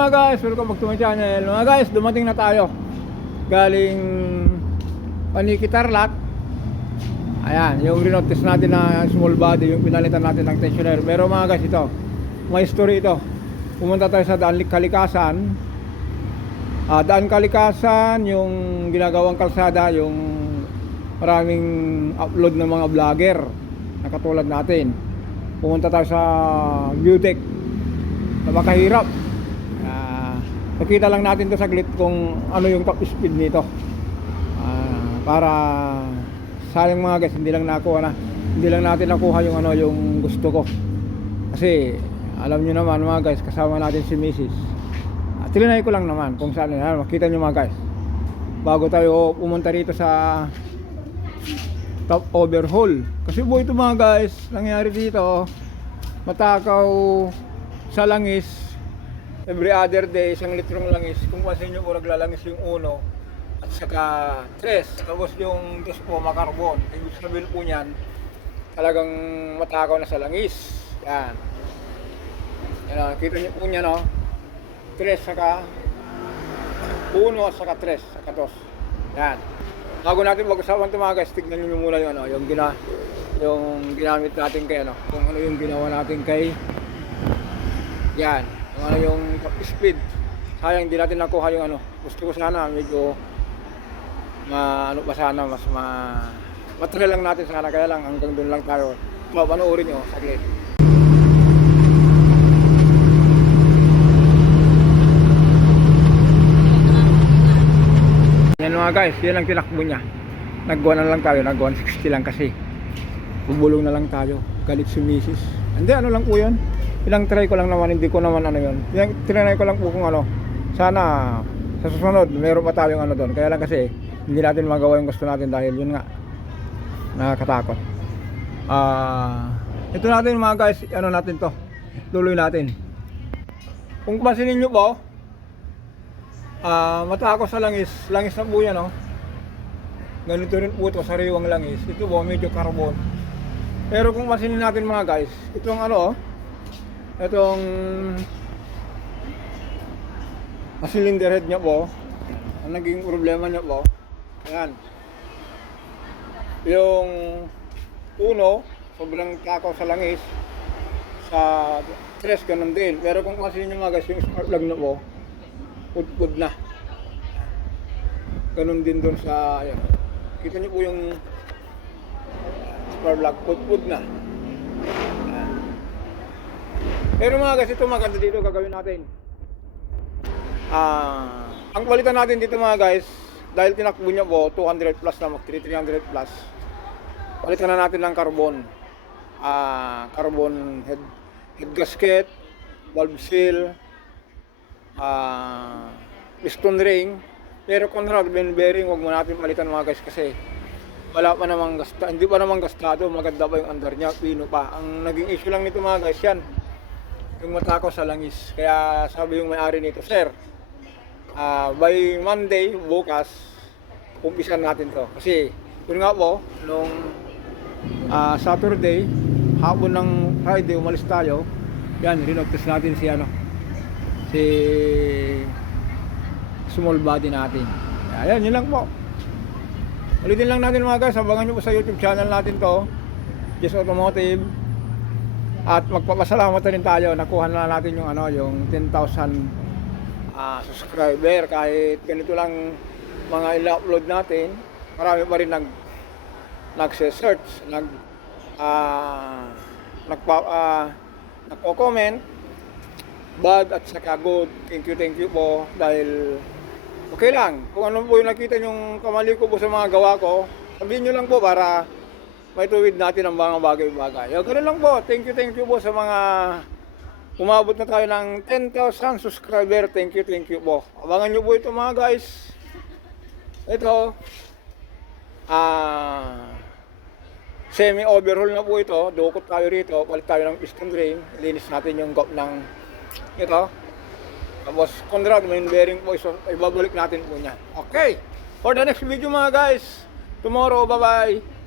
Mga guys, welcome back to my channel. Mga guys, dumating na tayo galing Paniki Tarlac. Ayan, yung renotice natin na small body, yung pinalitan natin ng tensioner. Pero mga guys, ito, may story ito. Pumunta tayo sa Daan Kalikasan. Daan Kalikasan, yung ginagawang kalsada, yung maraming upload ng mga vlogger na katulad natin. Pumunta tayo sa Beautech na makahirap. Nakita lang natin to saglit kung ano yung top speed nito, para sayang mga guys, hindi lang natin nakuha yung ano, yung gusto ko. Kasi alam niyo naman mga guys, kasama natin si Mrs. Trinay ko lang naman kung saan yan. Makita niyo mga guys, bago tayo pumunta rito sa top overhaul. Kasi po ito mga guys, nangyari dito, matakaw sa langis. Every other day, isang litrong langis. Kung pasin nyo po, naglalangis yung 1 at saka 3. Tapos yung 2 po, makarbon. Ibig sabihin po niyan, talagang matakaw na sa langis. Yan. Yan, kita nyo po niya, no? 3 saka 1 at saka 3 saka 2. Yan. Bago natin mag-usapan ito mga guys, tignan nyo muna yung, ano, yung ginamit natin kay, ano, kung ano yung ginawa natin kay, yan. Ano yung top speed. Sayang hindi natin nakuha yung ano. Gusto ko sana medyo ano pa sana, mas material lang natin sana, kaya lang hanggang doon lang tayo. Panoorin nyo saglit. Yan mga guys, yan ang tinakbo niya. Nag-1 na lang tayo, nag 160 lang kasi bubulong na lang tayo. Galit si Mrs. Hindi, ano lang po yun. Ilang try ko lang naman, hindi ko naman ano yun. Tinry ko lang po kung ano, sana sa susunod meron pa tayong ano doon. Kaya lang kasi hindi natin magawa yung gusto natin dahil yun nga, nakakatakot. Ito natin mga guys, ano natin to, tuloy natin. Kung pansinin nyo po, matako sa langis na po yan, no? Ganito rin po ito, sariwang langis. Ito po, medyo carbon. Pero kung pansinin natin mga guys, itong ano, itong cylinder head niya po, ang naging problema niya po, ayan, yung 1 sobrang takaw sa langis, sa 3 ganun din. Pero kung kasi nyo mga guys, yung spark plug na po, pud na, ganun din doon sa, ayan, kita nyo po yung spark plug, pud na. Pero mga guys, ito maganda dito gagawin natin. Ang palitan natin dito mga guys, dahil tinakbo niya po 200 plus na, 300 plus, palitan na natin ng carbon. Carbon head gasket, valve seal, piston ring. Pero kung rod bearing, wag mo natin palitan mga guys, kasi wala pa namang hindi pa namang gastado, maganda pa yung under niya, pino pa. Ang naging issue lang nito mga guys, yan, yung matakaw sa langis. Kaya sabi yung may-ari nito, sir, by Monday, bukas, umpisan natin to. Kasi yun nga po, nung Saturday, hapon ng Friday, umalis tayo. Yan, rinotice natin si ano, si small body natin. Ayan, yun lang po. Ulitin lang natin mga guys, abangan nyo po sa YouTube channel natin to, Just Automotive. At magpapasalamat rin tayo, nakuha na natin yung ano, yung 10,000 subscriber. Kahit ganito lang mga ila-upload natin, marami pa rin nagse-search, nagko-comment bad at saka good. Thank you po, dahil okay lang kung ano po yung nakita yung kamali ko po sa mga gawa ko, sabihin nyo lang po para may tuwid natin ang mga bagay-bagay. Ganun lang po. Thank you po sa mga umabot na tayo ng 10,000 subscriber. Thank you po. Abangan nyo po ito mga guys. Ito, semi-overhaul na po ito. Dukot tayo rito. Palit tayo ng piston ring. Linis natin yung gap ng ito. Tapos, Conrad, main bearing po. Ibabalik natin po niya. Okay. For the next video mga guys. Tomorrow, bye-bye.